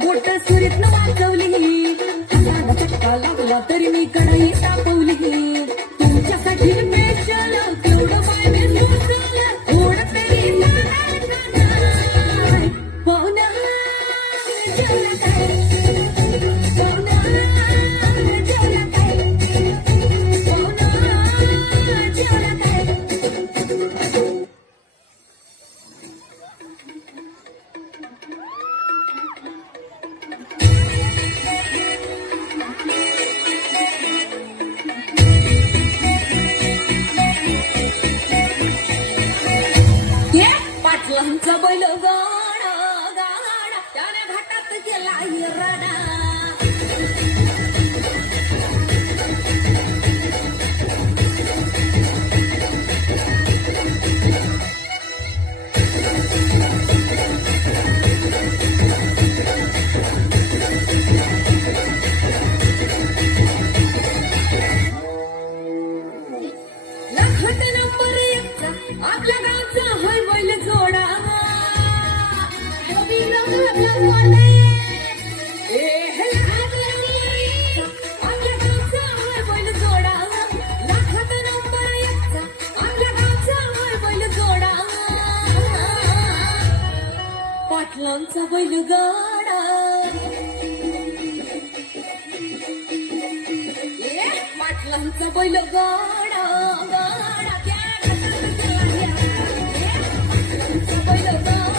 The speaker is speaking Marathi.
बोट सुरीत न वाजवली, हाताला चटका लागला तरी मी कढई तापवली. तुमच्यासाठी स्पेशल केवढं माय मी सुचलं, थोडं तरी सांगायचं. पाहुणा जेवला काय, पाहुणा जेवला काय, पाहुणा जेवला काय. पाटलांचा बैल गाडा गाडा त्याने घाटात गेला राडा. लाखात नंबर एकचा आपल्या गावचा होय बैल जोडा. पाटलांचा बैल गाडा, पाटलांचा बैल गाडा गाडा त्या बैल गाडा.